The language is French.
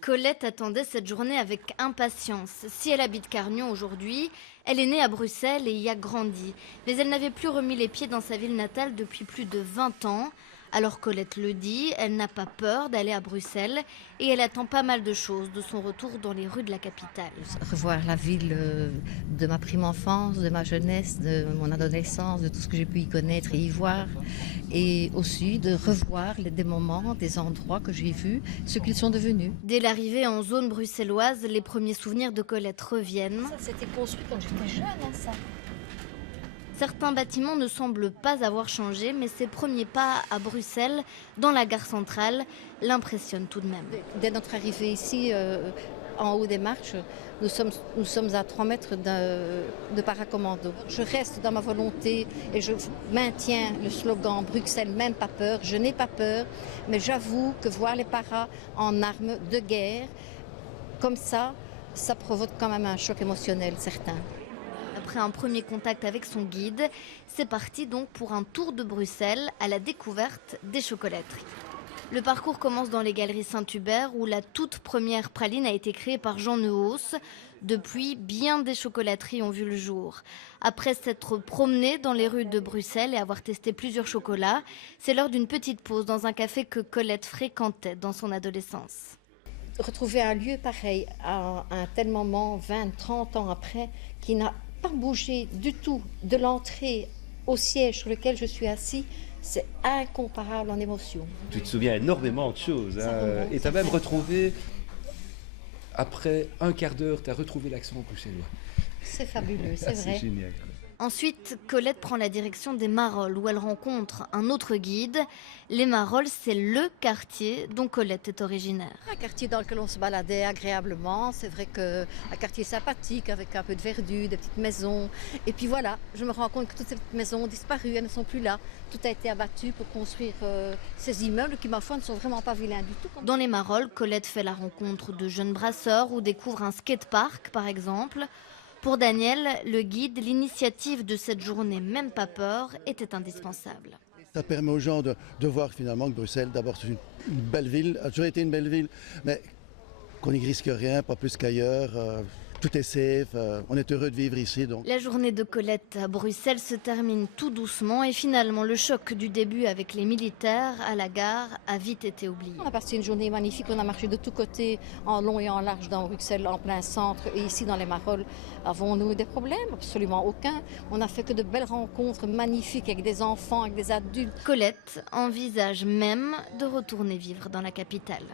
Colette attendait cette journée avec impatience. Si elle habite Carnion aujourd'hui, elle est née à Bruxelles et y a grandi. Mais elle n'avait plus remis les pieds dans sa ville natale depuis plus de 20 ans. Alors Colette le dit, elle n'a pas peur d'aller à Bruxelles et elle attend pas mal de choses de son retour dans les rues de la capitale. Revoir la ville de ma prime enfance, de ma jeunesse, de mon adolescence, de tout ce que j'ai pu y connaître et y voir. Et aussi de revoir des moments, des endroits que j'ai vus, ce qu'ils sont devenus. Dès l'arrivée en zone bruxelloise, les premiers souvenirs de Colette reviennent. Ça, c'était construit quand j'étais jeune, ça. Certains bâtiments ne semblent pas avoir changé, mais ses premiers pas à Bruxelles, dans la gare centrale, l'impressionnent tout de même. Dès notre arrivée ici, en haut des marches, nous sommes à 3 mètres de paracommando. Je reste dans ma volonté et je maintiens le slogan Bruxelles, même pas peur. Je n'ai pas peur, mais j'avoue que voir les paras en armes de guerre, comme ça provoque quand même un choc émotionnel certain. Après un premier contact avec son guide, c'est parti donc pour un tour de Bruxelles à la découverte des chocolateries. Le parcours commence dans les galeries Saint-Hubert où la toute première praline a été créée par Jean Neuhaus. Depuis, bien des chocolateries ont vu le jour. Après s'être promené dans les rues de Bruxelles et avoir testé plusieurs chocolats, c'est l'heure d'une petite pause dans un café que Colette fréquentait dans son adolescence. Retrouver un lieu pareil à un tel moment, 20, 30 ans après, qui n'a pas bougé du tout de l'entrée au siège sur lequel je suis assis, c'est incomparable en émotion. Tu te souviens énormément de choses. Et tu as même retrouvé, après un quart d'heure, tu as retrouvé l'accent bruxellois. C'est fabuleux, c'est vrai. C'est génial. Ensuite, Colette prend la direction des Marolles où elle rencontre un autre guide. Les Marolles, c'est le quartier dont Colette est originaire. Un quartier dans lequel on se baladait agréablement. C'est vrai qu'un quartier sympathique avec un peu de verdure, des petites maisons. Et puis voilà, je me rends compte que toutes ces petites maisons ont disparu, elles ne sont plus là. Tout a été abattu pour construire ces immeubles qui, ma foi, ne sont vraiment pas vilains du tout. Dans les Marolles, Colette fait la rencontre de jeunes brasseurs ou découvre un skatepark, par exemple. Pour Daniel, le guide, l'initiative de cette journée Même pas peur était indispensable. Ça permet aux gens de voir finalement que Bruxelles, d'abord, c'est une belle ville, a toujours été une belle ville, mais qu'on n'y risque rien, pas plus qu'ailleurs. Tout est safe, on est heureux de vivre ici. Donc. La journée de Colette à Bruxelles se termine tout doucement et finalement le choc du début avec les militaires à la gare a vite été oublié. On a passé une journée magnifique, on a marché de tous côtés, en long et en large dans Bruxelles, en plein centre et ici dans les Marolles. Avons-nous des problèmes? Absolument aucun. On n'a fait que de belles rencontres magnifiques avec des enfants, avec des adultes. Colette envisage même de retourner vivre dans la capitale.